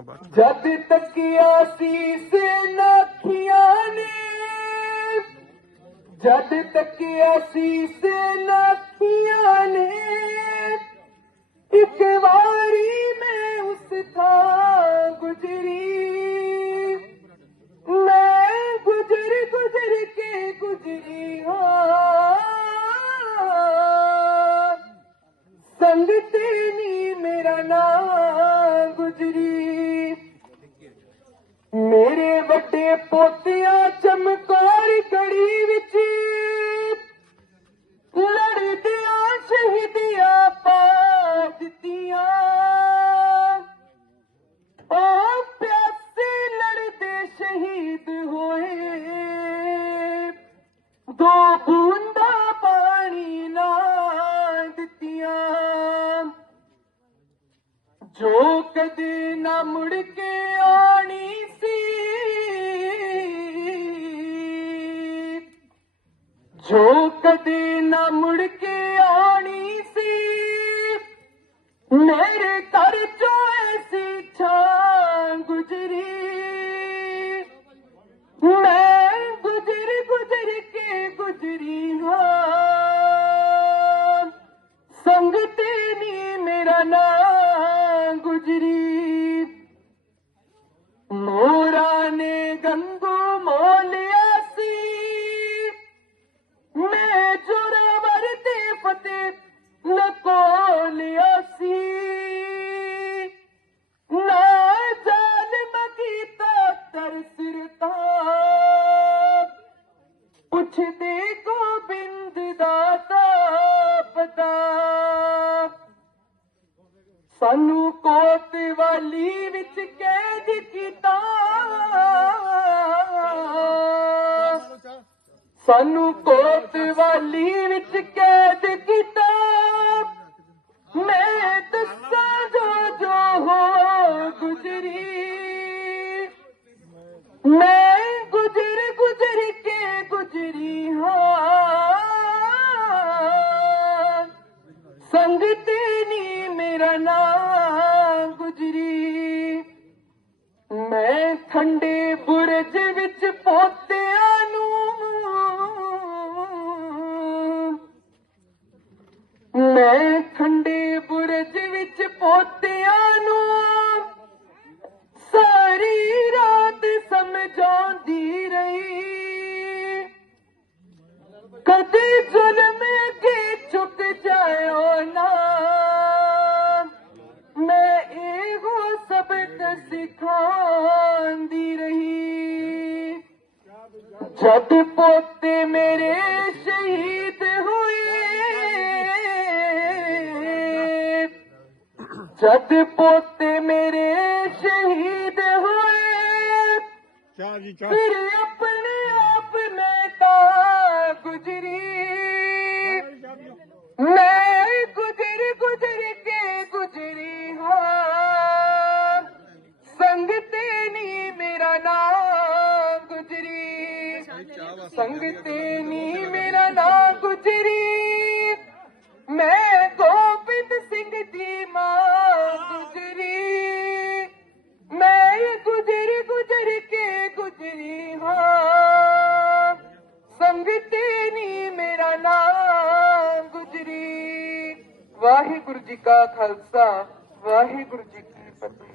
करना बाकी जब तक आसीस नखियाने जद तक आसीस नखियाने एक वारी में उस था गुजरी। मैं गुजर गुजर के गुजरी हाँ। संग तेरी मेरा नाम गुजरी ਮੇਰੇ ਵੱਡੇ ਪੋਤਿਆਂ ਚਮਕੌਰ ਗੜੀ ਵਿੱਚ ਲੜਦਿਆਂ ਸ਼ਹੀਦੀਆਂ ਪਾ ਦਿੱਤੀਆਂ ਉਹ ਪਿਆਸੇ ਲੜਦੇ ਸ਼ਹੀਦ ਹੋਏ ਦੋ ਬੂੰਦਾ ਪਾਣੀ ਨਾ ਦਿੱਤੀਆਂ ਜੋ ਕਦੇ ਨਾ ਮੁੜ ਕੇ ਜੋ ਕਦੇ ਨਾ ਮੁੜ ਕੇ ਆਣੀ ਸੀ, ਮੇਰੇ ਘਰ ਚੋਂ ਐਸੀ ਛਾਂ ਗੁਜ਼ਰੀ। ਮੈਂ ਗੁਜ਼ਰ ਗੁਜ਼ਰ ਕੇ ਗੁਜ਼ਰੀ ਹਾਂ। ਸੰਗ ਤੇ ਨੀ ਮੇਰਾ ਨਾਮ ਸਾਨੂੰ ਕੋਤ ਵਾਲੀ ਵਿੱਚ ਕੈਦ ਕੀਤਾ ਸਾਨੂੰ ਕੋਤ ਵਾਲੀ ਵਿੱਚ ਕੈਦ ਕੀਤਾ ਮੈਂ ਦੱਸਾਂ ਜੋ ਜੋ ਹੋ ਗੁਜ਼ਰੀ ਮੈਂ ਗੁਜ਼ਰ ਗੁਜ਼ਰ ਕੇ ਗੁਜ਼ਰੀ ਹਾਂ ਸੰਗ मेरा नाम गुजरी। मैं ठंडे बुरज बिच पोतिया मैं ठंडे बुरज बिच पोतिया सारी रात समझा रही। कदे जुलम जब पोते मेरे शहीद हुए जब पोते मेरे शहीद हुए फिर अपने आप में का गुजी ਸੰਗ ਤੇ ਨੀ ਮੇਰਾ ਨਾਂ ਗੁਜ਼ਰੀ। ਮੈਂ ਗੋਬਿੰਦ ਸਿੰਘ ਦੀ ਮਾਂ ਗੁਜ਼ਰੀ। ਮੈਂ ਗੁਜ਼ਰ ਗੁਜ਼ਰ ਕੇ ਗੁਜ਼ਰੀ ਹਾਂ। ਸੰਗ ਨੀ ਮੇਰਾ ਨਾਮ ਗੁਜ਼ਰੀ। ਵਾਹਿਗੁਰੂ ਜੀ ਕਾ ਖਾਲਸਾ, ਵਾਹਿਗੁਰੂ ਜੀ ਕੀ ਫਤਿਹ।